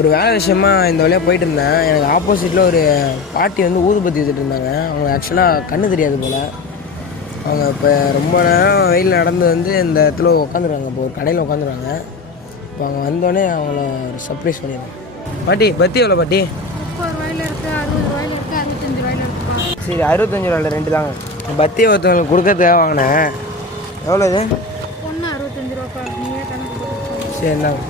ஒரு வேலை விஷயமா இந்த வழியாக போயிட்டு இருந்தேன் எனக்கு ஆப்போசிட்டில் ஒரு பாட்டி வந்து ஊதுபத்தி வச்சுட்டு இருந்தாங்க. அவங்க ஆக்சுவலாக கண்ணு தெரியாது போல். அவங்க இப்போ ரொம்ப நேரம் வெயில் நடந்து வந்து இந்த இடத்துல உட்காந்துருக்காங்க இப்போ ஒரு கடையில் உட்காந்துருக்காங்க இப்போ அவங்க வந்தோடனே அவங்கள ஒரு சர்ப்ரைஸ் பண்ணிடுறோம் பாட்டி பத்தி எவ்வளோ பாட்டி? சரி அறுபத்தஞ்சு ரூபாயில் ரெண்டு தாங்க. பத்தி ஒருத்தவங்களுக்கு கொடுக்கறதுக்காக வாங்கினேன். எவ்வளோ இது? ஒன்று அறுபத்தஞ்சு ரூபாப்பா நீயே கணக்கு போட்டு சரி இந்தாங்க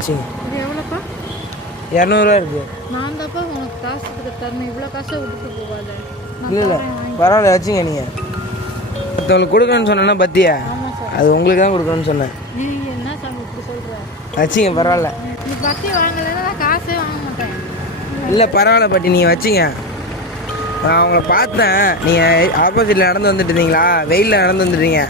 வச்சுங்க. இது எவ்வளோப்பா இரநூறுவா இருக்குது நான் தான்ப்பா உனக்கு காசு தரணும். இவ்வளோ காசை விட்டுட்டு போகாத. இல்லை இல்லை. பரவாயில்ல வச்சுங்க நீங்கள் ஒருத்தவங்களுக்கு கொடுக்கணும்னு சொன்னேன்னா பத்தியா? அது உங்களுக்கு தான் கொடுக்கணும்னு சொன்னேன். நீ என்ன சாமி இப்படி சொல்கிற வச்சுங்க பரவாயில்ல. நீ பத்தி வாங்கலைன்னா நான் காசே வாங்க மாட்டேன். இல்லை பரவாயில்ல பாட்டி நீங்கள் வச்சுங்க. நான் அவங்கள பார்த்தேன். நீங்கள் ஆப்போசிட்டில் நடந்து வந்துட்டு இருந்தீங்களா? வெயிலில் நடந்து வந்துட்டீங்க.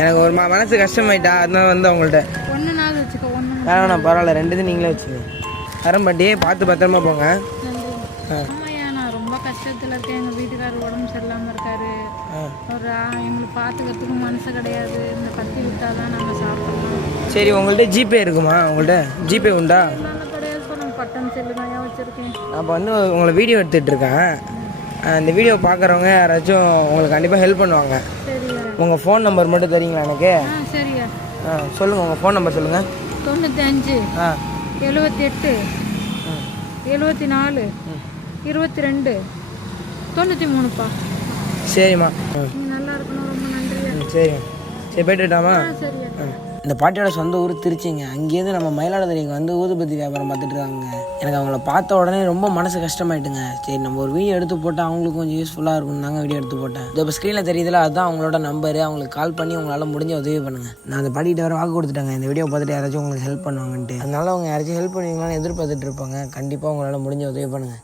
எனக்கு ஒரு மனசு கஷ்டமாயிட்டா. அதனால வந்து அவங்கள்ட்ட. ஒன்று வச்சுக்கோ ஒன்று வேணாம் பரவாயில்ல. ரெண்டு இது நீங்களே வச்சுங்க தரம் பாட்டி. பார்த்து பத்திரமா போங்க. ஆ. ரொம்ப கஷ்டத்தில் இருக்கேன். எங்கள் வீட்டுக்காரர் உடம்பு சரியில்லாமல் இருக்காரு. ஒரு ஆ- எங்களை பார்த்துக்கிறதுக்கு மனசு கிடையாது. இந்த கத்தி விட்டா தான் நாங்கள் சாப்பிடலாம் சரி உங்கள்கிட்ட ஜிபே இருக்குமா? உங்கள்கிட்ட ஜிபே உண்டா? பட்டன் செல்லு தான் வச்சுருக்கேன். அப்போ வந்து உங்களை வீடியோ எடுத்துகிட்டு இருக்கேன். அஹ் இந்த வீடியோ பார்க்குறவங்க யாராச்சும் உங்களுக்கு கண்டிப்பாக ஹெல்ப் பண்ணுவாங்க. உங்கள் ஃபோன் நம்பர் மட்டும் தரீங்களா எனக்கு? சரியா ஆ சொல்லுங்கள் உங்கள் ஃபோன் நம்பர் சொல்லுங்கள் தொண்ணூற்றி அஞ்சு ஆ. எழுபத்தி எட்டு எழுபத்தி நாலு இருபத்தி ரெண்டு தொண்ணூற்றி மூணுப்பா சரிம்மா நல்லா இருக்கணும் ரொம்ப நன்றியா? ம் சரிங்க சரி போயிட்டு விட்டாமா ஆ சரியா. இந்த பாட்டியோட சொந்த ஊர் திருச்சிங்க. அங்கேருந்து நம்ம மயிலாடுதுறைக்கு வந்து ஊதுபத்தி வியாபாரம் பார்த்துட்டு இருக்காங்க எனக்கு அவங்கள பார்த்த உடனே ரொம்ப மனசு கஷ்டமாயிட்டுங்க. சரி நம்ம ஒரு வீடியோ எடுத்து போட்டால் அவங்களுக்கு கொஞ்சம் யூஸ்ஃபுல்லாக இருக்கும் தாங்க வீடியோ எடுத்து போட்டேன். இப்போ ஸ்க்ரீனில் தெரியுதுல அதுதான் அவங்களோட நம்பரு அவங்களுக்கு கால் பண்ணி உங்களால் முடிஞ்ச உதவி பண்ணுங்க. நான் அந்த பாட்டிகிட்ட வர வாக்கு கொடுத்துட்டாங்க. இந்த வீடியோ பார்த்துட்டு யாராச்சும் உங்களுக்கு ஹெல்ப் பண்ணுவாங்கன்ட்டு. அதனால அவங்க யாராச்சும் ஹெல்ப் பண்ணுவீங்களான்னு எதிர்பார்த்துட்டு இருப்பாங்க. கண்டிப்பாக உங்களால் முடிஞ்ச உதவி பண்ணுங்க.